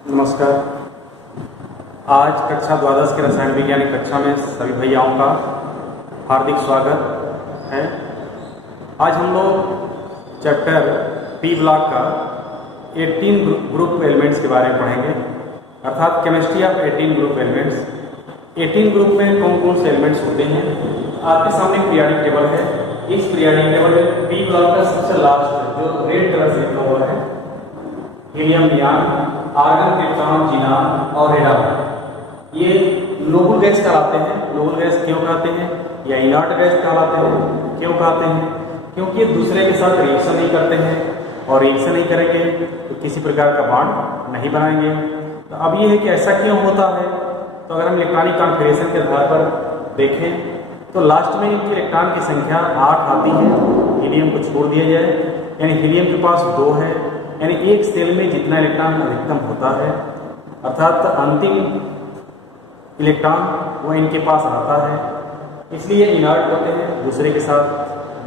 नमस्कार। आज कक्षा द्वादश के रसायन विज्ञान की कक्षा में सभी भैयाओं का हार्दिक स्वागत है। आज हम लोग चैप्टर पी ब्लॉक का 18 ग्रुप एलिमेंट्स के बारे में पढ़ेंगे, अर्थात chemistry of 18 group elements. 18 group में कौन कौन से एलिमेंट्स होते हैं। आपके सामने पीरियोडिक टेबल है। इस पीरियोडिक टेबल में पी ब्लॉक का सबसे लास्ट जो रेड कलर से लिखा हुआ है हीलियम, नियान, आर्गन, क्रिप्टॉन, जीनान और रेडान, ये नोबल गैस कहलाते हैं। नोबल गैस क्यों कहते हैं या इनर्ट गैस कहलाते हैं? क्यों कहते हैं? क्योंकि ये दूसरे के साथ रिएक्शन नहीं करते हैं, और रिएक्शन नहीं करेंगे तो किसी प्रकार का बॉन्ड नहीं बनाएंगे। तो अब ये है कि ऐसा क्यों होता है। तो अगर हम इलेक्ट्रॉनिक कॉन्फ़िगरेशन के आधार पर देखें तो लास्ट में इनकी इलेक्ट्रॉन की संख्या 8 आती है। हीलियम को छोड़ दिया जाए, यानी हीलियम के पास 2 है, यानी एक सेल में जितना इलेक्ट्रॉन अधिकतम होता है, अर्थात अंतिम इलेक्ट्रॉन वो इनके पास आता है। इसलिए इनर्ट होते हैं, दूसरे के साथ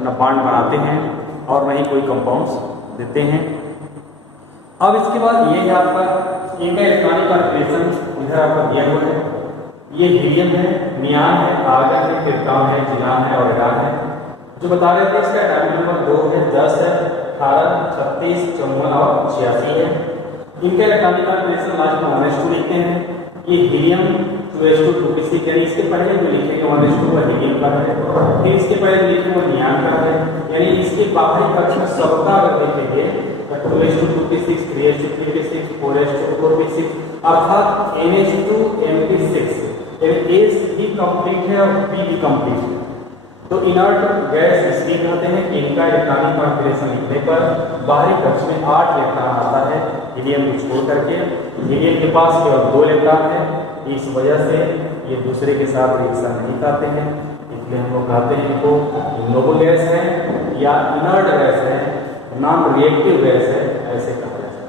न बॉन्ड बनाते हैं और न ही कोई कंपाउंड्स देते हैं। अब इसके बाद ये है आपका इनका इलेक्ट्रॉनिक कॉन्फ़िगरेशन इधर आपका दिया हुआ है। ये हीलियम है, नियान है, आर्गन है, क्रिप्टॉन है, जीनान है और रेडान है। जो बता रहे थे इसका एटॉमिक नंबर 2 है, 10 है, 18, 36, 54 और 86 है। इनके इलेक्ट्रॉनिक कॉन्फ़िगरेशन लास्ट में 1s2 लिखते हैं। ये हीलियम 2s2 यानी इसके पहले जो लिखेंगे 1s2 वो हीलियम का है, फिर इसके पहले लिखेंगे वो नियान का है। यानी इसके बाहरी कक्ष में सबका अगर देखेंगे तो 2s2 3s2 4s2 अर्थात NH2 MP6, यानी A भी कंप्लीट है और B भी कंप्लीट है। तो इनर्ट गैस इसलिए कहते हैं कि इनका इलेक्ट्रॉनिक कॉन्फ़िगरेशन लिखने पर बाहरी कक्ष में 8 इलेक्ट्रॉन आता है हीलियम को छोड़ करके। हीलियम के पास केवल 2 इलेक्ट्रॉन है, इस वजह से ये दूसरे के साथ रिएक्शन नहीं करते हैं। इसलिए हम लोग कहते हैं इनको नोबल गैस है या इनर्ट गैस है, नॉन रिएक्टिव गैस है, ऐसे कहा जाता है।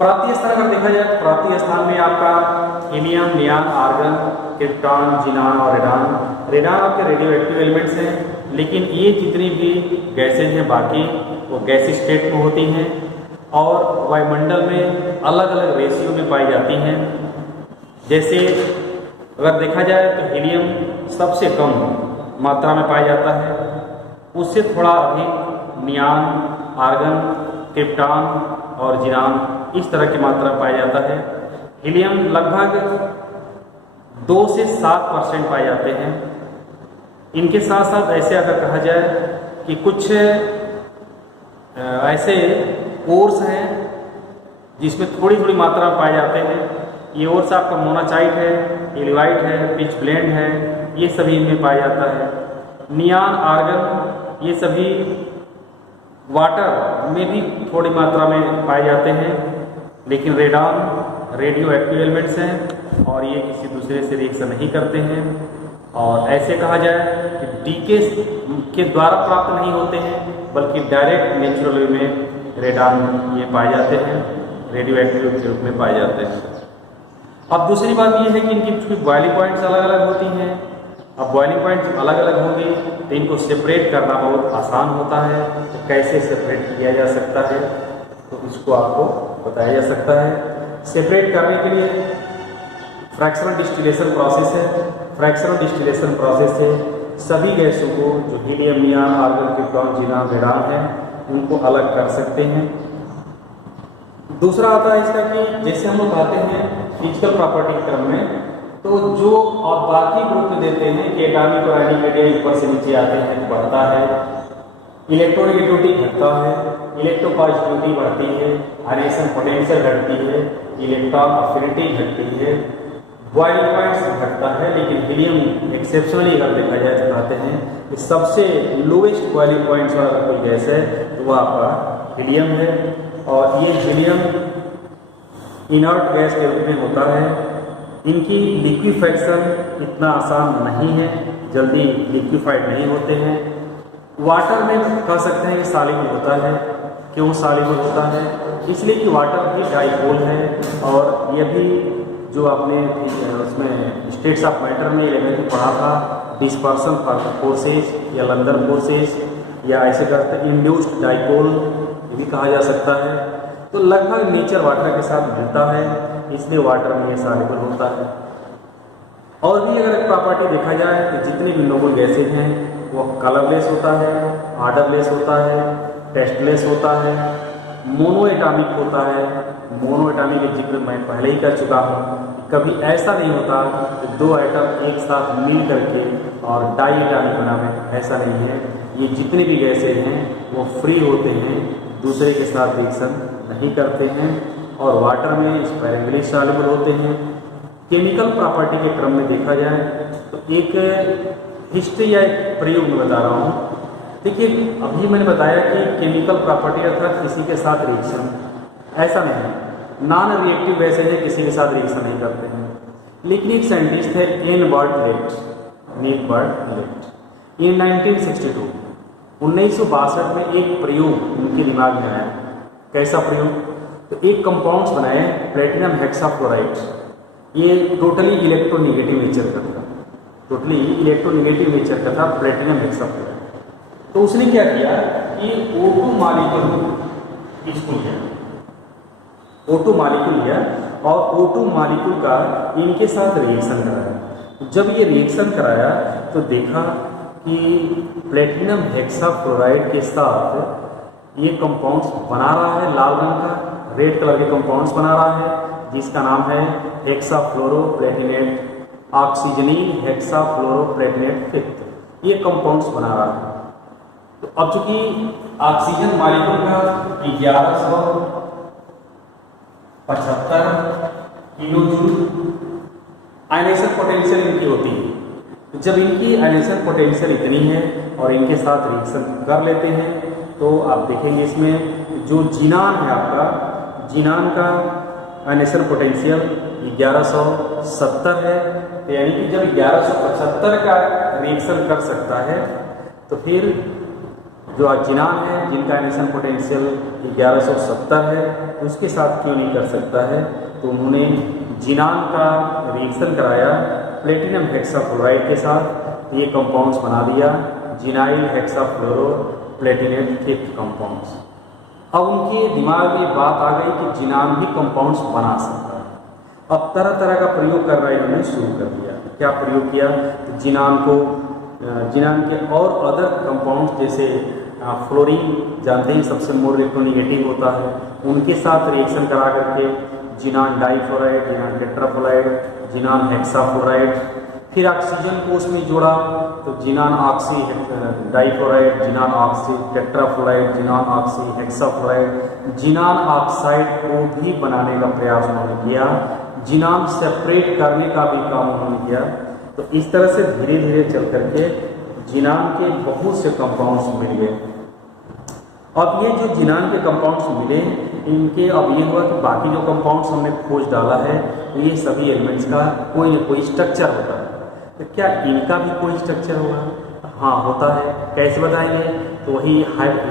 प्रांतीय स्थान अगर देखा जाए तो प्रांतीय स्थान में आपका हीलियम, नियान, आर्गन, क्रिप्टॉन, जीनान और रेडान। रेडान आपके रेडियो एक्टिव एलिमेंट्स हैं, लेकिन ये जितनी भी गैसेज हैं बाकी वो गैस स्टेट में होती हैं और वायुमंडल में अलग अलग रेशियो में पाई जाती हैं। जैसे अगर देखा जाए तो हीलियम सबसे कम मात्रा में पाया जाता है, उससे थोड़ा अधिक नियान, आर्गन, क्रिप्टॉन और जीनान इस तरह की मात्रा पाया जाता है। हीलियम लगभग 2 से 7% पाए जाते हैं। इनके साथ साथ ऐसे अगर कहा जाए कि कुछ ऐसे ओर्स हैं जिसमें थोड़ी थोड़ी मात्रा में पाए जाते हैं। ये ओर्स आपका मोनाचाइट है, एलिवाइट है, पिच ब्लेंड है, ये सभी इनमें पाया जाता है। नियान, आर्गन ये सभी वाटर में भी थोड़ी मात्रा में पाए जाते हैं, लेकिन रेडान रेडियो एक्टिव एलिमेंट्स हैं और ये किसी दूसरे से रिएक्शन नहीं करते हैं। और ऐसे कहा जाए कि डीके के द्वारा प्राप्त नहीं होते हैं, बल्कि डायरेक्ट नेचुरल वे में रेडान ये पाए जाते हैं, रेडियो एक्टिव के रूप में पाए जाते हैं। अब दूसरी बात ये है कि इनकी बॉइलिंग पॉइंट्स अलग अलग होती हैं। अब बॉइलिंग पॉइंट्स अलग अलग होंगे तो इनको सेपरेट करना बहुत आसान होता है। तो कैसे सेपरेट किया जा सकता है तो इसको आपको बताया जा सकता है। सेपरेट करने के लिए फ्रैक्शनल डिस्टिलेशन प्रोसेस है। फ्रैक्शनल डिस्टिलेशन प्रोसेस से सभी गैसों को जो helium, नियान, argon, krypton, xenon, radon है उनको अलग कर सकते हैं। दूसरा आता है इसका कि जैसे हम लोग कहते हैं फिजिकल प्रॉपर्टी क्रम में, तो जो और बाकी ग्रुप में देते हैं कि एटॉमिक और आयनिक ऊपर से नीचे आते हैं, बढ़ता है, इलेक्ट्रोनेगेटिविटी घटता है, इलेक्ट्रोपॉजिटिविटी बढ़ती है, आयनेशन पोटेंशियल घटती है, इलेक्ट्रॉन अफिनिटी घटती है, बॉइलिंग पॉइंट्स घटता है। लेकिन हीलियम एक्सेप्शनली अगर देखा जाए तो कहते हैं कि सबसे लोएस्ट बॉइलिंग पॉइंट्स वाला अगर कोई गैस है तो वह आपका हीलियम है। और ये हीलियम इनर्ट गैस के रूप में होता है। इनकी लिक्विफैक्शन इतना आसान नहीं है, जल्दी लिक्विफाइड नहीं होते हैं। वाटर में कह सकते हैं कि सॉल्युबल होता है। क्यों सॉल्युबल होता है? इसलिए कि वाटर भी डाइपोल है और यह भी जो आपने उसमें स्टेट्स ऑफ मैटर में 11th में पढ़ा था, डिस्पर्सन फोर्सेज या लंदन फोर्सेज या ऐसे कहते हैं इंड्यूस्ड डाइपोल, ये भी कहा जा सकता है। तो लगभग नेचर वाटर के साथ मिलता है, इसलिए वाटर में ये सॉल्युबल होता है। और भी अगर प्रॉपर्टी देखा जाए तो जितने भी नोबल गैसेज हैं वो कलरलेस होता है, ऑर्डरलेस होता है, टेस्टलेस होता है, मोनो एटॉमिक होता है। मोनो एटॉमिक का जिक्र मैं पहले ही कर चुका हूँ। कभी ऐसा नहीं होता कि दो एटम एक साथ मिल करके और डाई एटॉमिक बनावे, ऐसा नहीं है। ये जितने भी गैसेज हैं वो फ्री होते हैं, दूसरे के साथ रिएक्शन नहीं करते हैं और वाटर में स्पायरेबली सॉल्युबल होते हैं। केमिकल प्रॉपर्टी के क्रम में देखा जाए तो एक हिस्ट्री या एक प्रयोग में बता रहा हूँ। देखिए, अभी मैंने बताया कि केमिकल प्रॉपर्टी अर्थात किसी के साथ रिएक्शन, ऐसा नहीं, नॉन रिएक्टिव गैसेज है, किसी के साथ रिएक्शन नहीं करते हैं। लेकिन एक साइंटिस्ट है नील बर्ट लेट, इन 1962 में एक प्रयोग उनके दिमाग में आया। कैसा प्रयोग? तो एक कंपाउंड्स बनाए प्लेटिनम हेक्साफ्लोराइड। ये टोटली इलेक्ट्रोनेगेटिव नेचर का था, प्लेटिनम हेक्साफ्लोराइड। तो उसने क्या किया कि O2 मॉलिक्यूल इसको लिया, O2 मॉलिक्यूल लिया और O2 मॉलिक्यूल का इनके साथ रिएक्शन कराया। जब ये रिएक्शन कराया तो देखा कि प्लेटिनम हेक्साफ्लोराइड के साथ ये कंपाउंड्स बना रहा है, लाल रंग का रेड कलर के कंपाउंड्स बना रहा है, जिसका नाम है हेक्साफ्लोरोप्लेटिनेट, ऑक्सीजनील हेक्साफ्लोरोप्लेटिनेट फिफ्थ। ये कंपाउंड्स बना रहा है। तो अब चूंकि ऑक्सीजन मॉलिक्यूल का 1175 किलो जूल आयनेशन पोटेंशियल इनकी होती है। तो जब इनकी आयनेशन पोटेंशियल इतनी है और इनके साथ रिएक्शन कर लेते हैं तो आप देखेंगे इसमें जो जीनान है आपका, जीनान का आयनेशन पोटेंशियल 1170 है। तो यानी कि जब 1175 का रिएक्शन कर सकता है तो फिर जो जीनान है जिनका आयनेशन पोटेंशियल 1170 है उसके साथ क्यों नहीं कर सकता है? तो उन्होंने जीनान का रिएक्शन कराया प्लेटिनम हेक्साफ्लोराइड के साथ, ये कंपाउंड्स बना दिया जिनाइल हेक्साफ्लोरोप्लेटिनेट फिफ्थ कंपाउंड्स। अब उनके दिमाग में बात आ गई कि जीनान भी कंपाउंड्स बना सकता है। अब तरह तरह का प्रयोग करना इन्होंने शुरू कर दिया। क्या प्रयोग किया? तो जीनान के और अदर कंपाउंड्स जैसे फ्लोरीन, जानते हैं सबसे मोर इलेक्ट्रोनेगेटिव होता है, उनके साथ रिएक्शन करा करके xenon difluoride, xenon tetrafluoride, xenon hexafluoride, फिर ऑक्सीजन को उसमें जोड़ा तो xenon oxy difluoride, xenon oxy tetrafluoride, xenon oxy hexafluoride, xenon oxide को भी बनाने का प्रयास उन्होंने किया, जीनान सेपरेट करने का भी काम उन्होंने किया। तो इस तरह से धीरे धीरे चल करके जीनान के बहुत से कंपाउंड्स मिल गए। अब ये जो जीनान के कंपाउंड्स मिले, इनके अब ये हुआ कि बाकी जो कंपाउंड्स हमने खोज डाला है तो ये सभी एलिमेंट्स का कोई न कोई स्ट्रक्चर होता है। तो क्या इनका भी कोई स्ट्रक्चर होगा? हाँ, होता है। कैसे बताएंगे? तो वही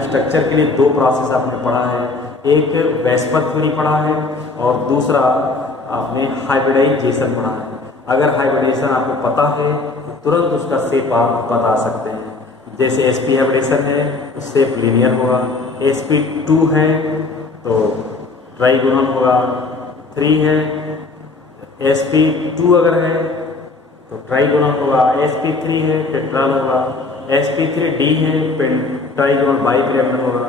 स्ट्रक्चर के लिए दो प्रोसेस आपने पढ़ा है, एक वेस्पर थ्योरी पढ़ा है और दूसरा आपने हाइब्रिडाइजेशन पढ़ा है। अगर हाइब्रिडाइजेशन आपको पता है तो तुरंत उसका शेप आप बता सकते हैं। जैसे sp हाइब्रिडेशन है तो शेप लीनियर होगा, sp2 है तो ट्राइगोनल होगा, 3 है sp2 अगर है तो ट्राइगोनल होगा, sp3 है टेट्राल होगा, sp3d है ट्राइगोनल बाइपिरामिडल होगा,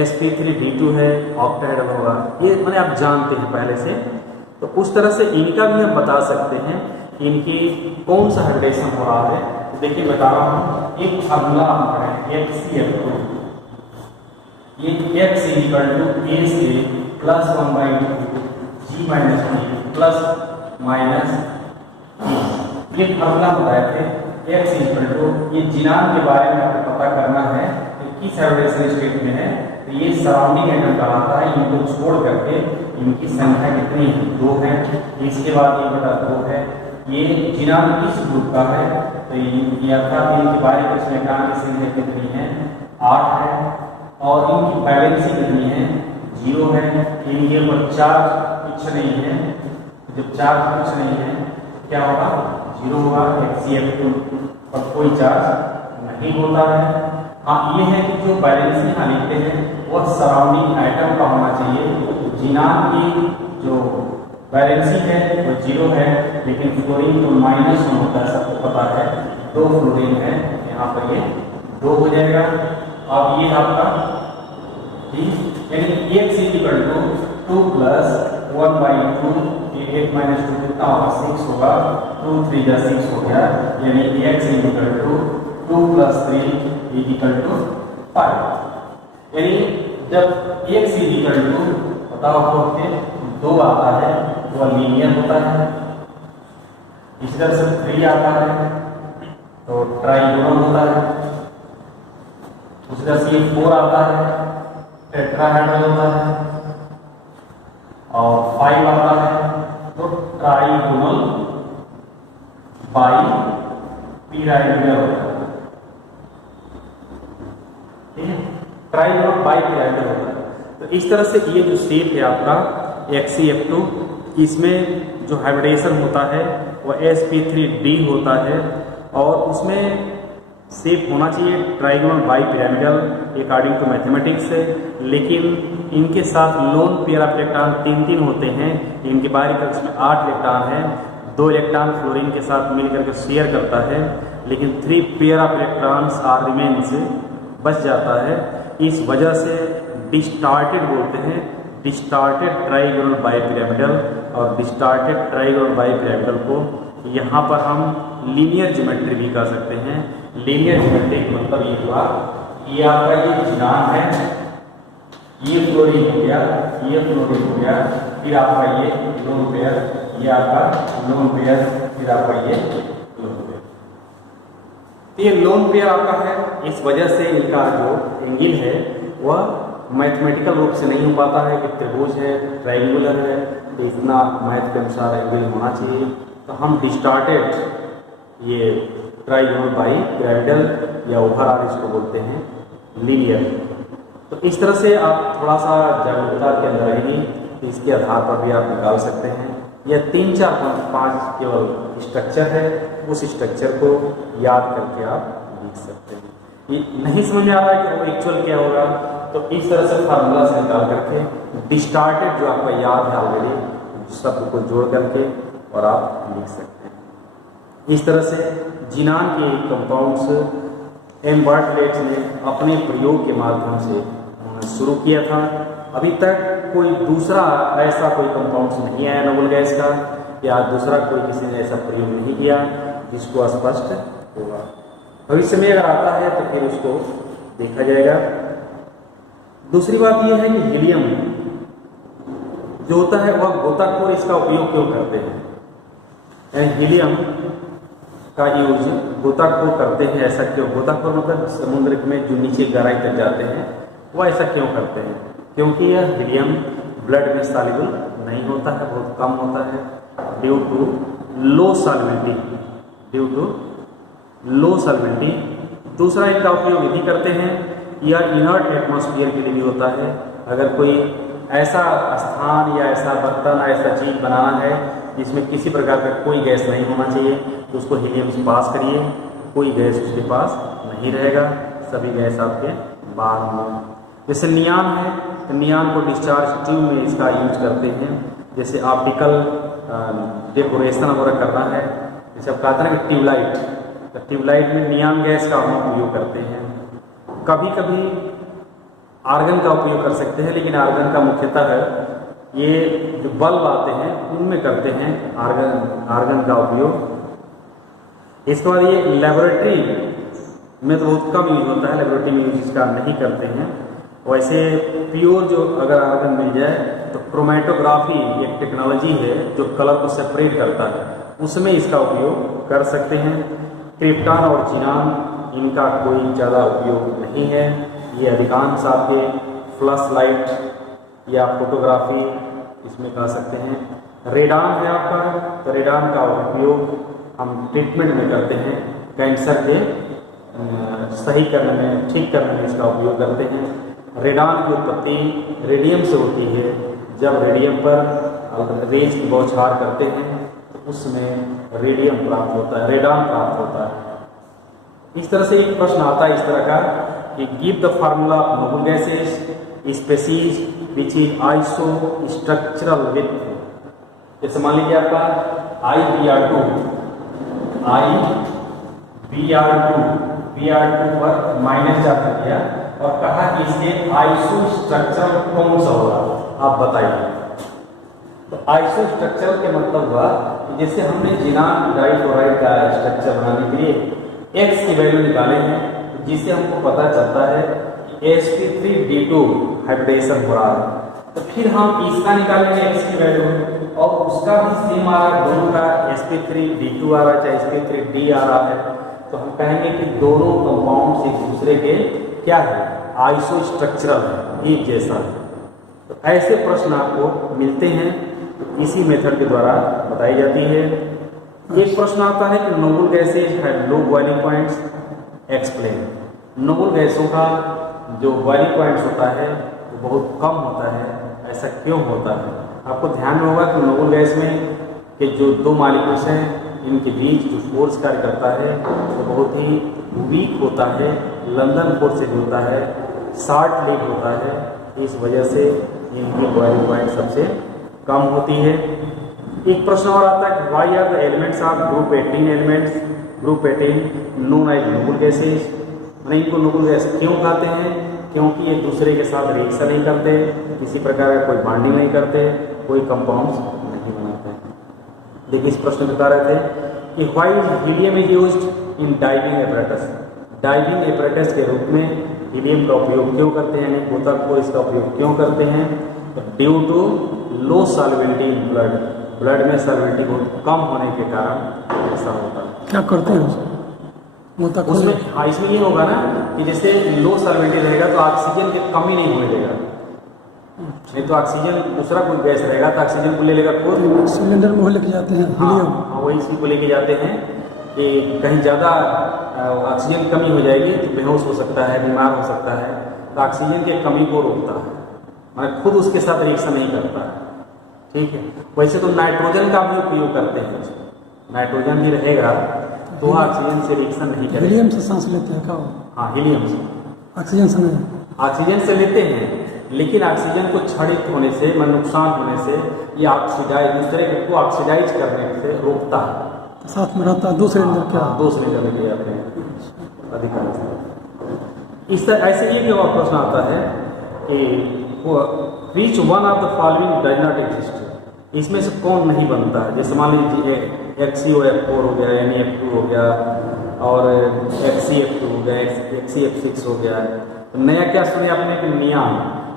sp3d2 है ऑक्टाहेड्रल होगा। ये मैंने आप जानते हैं पहले से। तो उस तरह से इनका भी हम बता सकते हैं इनकी कौन सा हाइब्रिडेशन हो रहा है। तो देखिए बता रहा हूँ, एक फार्मूला आप पढ़ें HCl2, ये x = a से +1/2 g - t + -e। ये फार्मूला बताए थे। x = ये जीनान के बारे में आपको पता करना है कि किस हाइब्रिडेशन स्टेट में है। तो ये सराउंडिंग एटम कहलाता है। इनको छोड़ करके इनकी संख्या कितनी है? 2 है। इसके बाद ये बटा 2 है। ये जीनान किस ग्रुप का है? तो ये अर्थात इनके बारे में इसमें कहा की संख्या कितनी है? 8 है। और इनकी वैलेंसी कितनी है? 0 है। इनके ऊपर चार्ज कुछ नहीं है। जब चार्ज कुछ नहीं है क्या होगा? 0 होगा। HCl2 पर कोई चार्ज नहीं होता है। हाँ, ये है कि जो बैलेंस यहाँ लिखते हैं वह सराउंडिंग आइटम का होना चाहिए, जिनान की जो वैलेंसी है वो 0 है, लेकिन फ्लोरीन तो -1 होता है, सबको पता है। 2 फ्लोरीन है, यहाँ पर ये 2 हो जाएगा। अब ये आपका यानी x इक्वल टू 2 प्लस 1/2, 8 माइनस 2 कितना होगा 6 होगा, 2 3 जा 6 हो गया, यानी x equal to 2 plus 3 equal to 5। यानी जब x इक्वल टू बताओ आपको 2 आता है तो लीनियर होता है, इस तरह से 3 आता है तो ट्राइगोनल होता है, उसी तरह से 4 आता है टेट्राहेड्रल होता है, और 5 आता है तो ट्राइगोनल बाई पिरामिडल होता है। ठीक है, ट्राइगोनल बाई पिरामिडल होता है। तो इस तरह से ये जो शेप है आपका XeF2, इसमें जो हाइब्रिडेशन होता है वो sp3d होता है, और उसमें शेप होना चाहिए trigonal bipyramidal according to mathematics. लेकिन इनके साथ लोन पेयर ऑफ इलेक्ट्रॉन 3 होते हैं, इनके बाहरी कक्ष में 8 इलेक्ट्रॉन है, 2 इलेक्ट्रॉन फ्लोरीन के साथ मिलकर के शेयर करता है, लेकिन 3 pair of electrons are remains बच जाता है। इस वजह से डिस्टार्टेड बोलते हैं, डिस्टार्टेड ट्राइगोनल बाई पिरामिडल। और डिस्टार्टेड ट्राइगोनल बाई पिरामिडल को यहाँ पर हम लीनियर ज्योमेट्री भी कह सकते हैं। लीनियर ज्योमेट्री का मतलब ये हुआ, ये आपका ये जिनान है, ये फ्लोरीन हो गया, ये फ्लोरीन हो गया, फिर आपका ये लोन पेयर, ये आपका लोन पेयर, फिर आपका ये लोन पेयर। तो ये लोन पेयर आपका है, इस वजह से इनका जो एंगल है वह मैथमेटिकल रूप से नहीं हो पाता है कि त्रिभुज है, ट्रायंगुलर है, तो इतना मैथ के अनुसार एंगल होना चाहिए। तो हम डिस्टार्टेड ये ट्राइगोनल बाई पिरामिडल या ओवरऑल इसको बोलते हैं लीनियर। तो इस तरह से आप थोड़ा सा जागरूकता के अंदर रहेंगे, तो इसके आधार पर भी आप निकाल सकते हैं। यह 3 4 5 केवल स्ट्रक्चर है, उस स्ट्रक्चर को याद करके आप लिख सकते हैं। ये नहीं समझ में आ रहा है कि वो एक्चुअल क्या होगा, तो इस तरह से फार्मूला से निकाल करके डिस्टार्टेड जो आपका याद है ऑलरेडी शब्द को जोड़ करके और आप लिख सकते हैं। इस तरह से जिनान के कंपाउंड्स एम बार्टलेट ने अपने प्रयोग के माध्यम से शुरू किया था। अभी तक कोई दूसरा ऐसा कोई कंपाउंड्स नहीं आया नोबल गैस का, या दूसरा कोई किसी ने ऐसा प्रयोग नहीं किया जिसको स्पष्ट होगा। भविष्य में अगर आता है तो फिर उसको देखा जाएगा। दूसरी बात यह है कि हीलियम जो होता है वह गोताखोर इसका उपयोग क्यों करते हैं। हीलियम का यूज गोताखोर करते हैं, ऐसा क्यों? गोताखोर मतलब समुद्र में जो नीचे गहराई तक जाते हैं वह ऐसा क्यों करते हैं? क्योंकि यह हीलियम ब्लड में सॉल्युबल नहीं होता है, बहुत कम होता है due to low solubility, due to low solubility. दूसरा इनका उपयोग यदि करते हैं यह इनर्ट एटमॉस्फेयर के लिए भी होता है। अगर कोई ऐसा स्थान या ऐसा बर्तन ऐसा चीज बनाना है जिसमें किसी प्रकार का कोई गैस नहीं होना चाहिए तो उसको हीलियम से पास करिए, कोई गैस उसके पास नहीं रहेगा, सभी गैस आपके बाहर होंगे। जैसे नियान है तो नियान को डिस्चार्ज ट्यूब में इसका यूज करते हैं। जैसे ऑप्टिकल डेकोरेशन वगैरह करना है, जैसे आप कहते हैं कि ट्यूबलाइट, तो ट्यूबलाइट में नियान गैस का हम उपयोग करते हैं। कभी कभी आर्गन का उपयोग कर सकते हैं, लेकिन आर्गन का मुख्यतः ये जो बल्ब आते हैं उनमें करते हैं आर्गन का उपयोग। इसके बाद ये लेबोरेटरी में तो बहुत कम यूज होता है, लेबोरेटरी में यूज इसका नहीं करते हैं। वैसे प्योर जो अगर आर्गन मिल जाए तो क्रोमेटोग्राफी एक टेक्नोलॉजी है जो कलर को सेपरेट करता है, उसमें इसका उपयोग कर सकते हैं। क्रिप्टॉन और जिनान इनका कोई ज़्यादा उपयोग नहीं है। ये अधिकांश आपके फ्लश लाइट या फोटोग्राफी इसमें कर सकते हैं। रेडान है आपका, तो रेडान का उपयोग हम ट्रीटमेंट में करते हैं, कैंसर के सही करने में, ठीक करने में इसका उपयोग करते हैं। रेडान की उत्पत्ति रेडियम से होती है। जब रेडियम पर रेज की बौछार करते हैं तो उसमें रेडियम प्राप्त होता है, रेडान प्राप्त होता है। इस तरह से एक प्रश्न आता है इस तरह का कि give the formula of noble gases, species which is iso structural with, जैसे मान लीजिए आपका IBr2 पर -4 कर दिया और कहा कि इसके आइसो स्ट्रक्चरल कौन सा होगा, आप बताइए। तो आइसो स्ट्रक्चरल के मतलब हुआ कि जैसे हमने जिनान डाइक्लोराइड का स्ट्रक्चर बनाने के लिए X की वैल्यू निकाले हैं, जिससे हमको पता चलता है कि sp3d2 हाइब्रिडेशन हो रहा है, तो फिर हम इसका निकालेंगे X की वैल्यू और उसका भी सेम आ रहा है, दोनों का sp3d2 आ रहा है चाहे sp3d आ रहा है, तो हम कहेंगे कि दोनों कंपाउंड्स एक दूसरे के क्या है, आइसो स्ट्रक्चरल है, एक जैसा है। तो ऐसे प्रश्न आपको मिलते हैं, तो इसी मेथड के द्वारा बताई जाती है। एक प्रश्न आता है कि noble gases have low boiling points, explain. Noble गैसों का जो बॉइलिंग पॉइंट्स होता है वो बहुत कम होता है, ऐसा क्यों होता है? आपको ध्यान में होगा कि नोबल गैस में के जो दो मॉलिक्यूल्स हैं इनके बीच जो फोर्स कार्य करता है वो बहुत ही वीक होता है, लंदन फोर्स से होता है, शॉर्ट लिव होता है, इस वजह से इनकी बॉइलिंग पॉइंट सबसे कम होती है। एक प्रश्न और आता है कि why are the elements of group 18 elements, group 18 known as noble gases, मैंने इनको नोबल गैस क्यों कहते हैं? क्योंकि एक दूसरे के साथ रिएक्शन नहीं करते, किसी प्रकार का कोई बॉन्डिंग नहीं करते, कोई कंपाउंड्स नहीं बनाते। देखिए इस प्रश्न बता रहे थे कि why helium is used in diving apparatus, diving apparatus के रूप में हीलियम का उपयोग क्यों करते हैं, यानी बोतल को इसका उपयोग क्यों करते हैं? तो due to low solubility in blood, blood में सॉल्युबिलिटी बहुत कम होने के कारण ऐसा होता है। क्या करते हैं उसमें? हाँ, इसमें ये होगा ना कि जैसे लो सॉल्युबिलिटी रहेगा तो ऑक्सीजन की कमी नहीं होने देगा, नहीं तो ऑक्सीजन दूसरा कोई गैस रहेगा तो ऑक्सीजन को ले लेगा खुद, सिलेंडर में लेके जाते हैं हीलियम। हाँ, वही इसी को लेके जाते हैं कि कहीं ज़्यादा ऑक्सीजन की कमी हो जाएगी तो बेहोश हो सकता है, बीमार हो सकता है, तो ऑक्सीजन की कमी को रोकता है, मतलब खुद उसके साथ रिएक्शन नहीं करता है। ठीक है, वैसे तो नाइट्रोजन का भी उपयोग करते हैं, नाइट्रोजन भी रहेगा तो ऑक्सीजन से रिएक्शन नहीं करेगा। हीलियम से सांस लेते हैं क्या? हाँ, हीलियम से, ऑक्सीजन से नहीं। ऑक्सीजन से लेते हैं लेकिन ऑक्सीजन को क्षणिक होने से, नुकसान होने से या ऑक्सीडाइज दूसरे को ऑक्सीडाइज करने से रोकता है, साथ में रहता है। दो सिलेंडर क्या? दो सिलेंडर लेके जाते हैं अधिकांश। इस तरह ऐसे ही एक और प्रश्न आता है कि which one of the following does not exist, इसमें से कौन नहीं बनता है? जैसे मान लीजिए XeO4 हो गया, NeF2 हो गया और FCF2 हो गया, XeF6 हो गया। तो नया क्या सुने आपने कि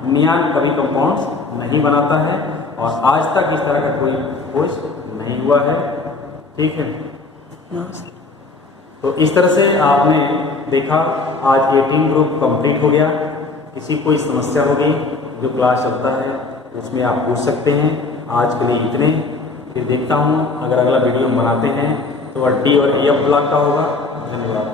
नियान कभी कंपाउंड्स नहीं बनाता है और आज तक इस तरह का कोई खोज नहीं हुआ है। ठीक है, तो इस तरह से आपने देखा आज 18 ग्रुप कंप्लीट हो गया। किसी कोई समस्या होगी जो क्लास चलता है उसमें आप पूछ सकते हैं। आज के लिए इतने, फिर देखता हूँ अगर अगला वीडियो हम बनाते हैं तो D और EF ब्लॉक का होगा। धन्यवाद।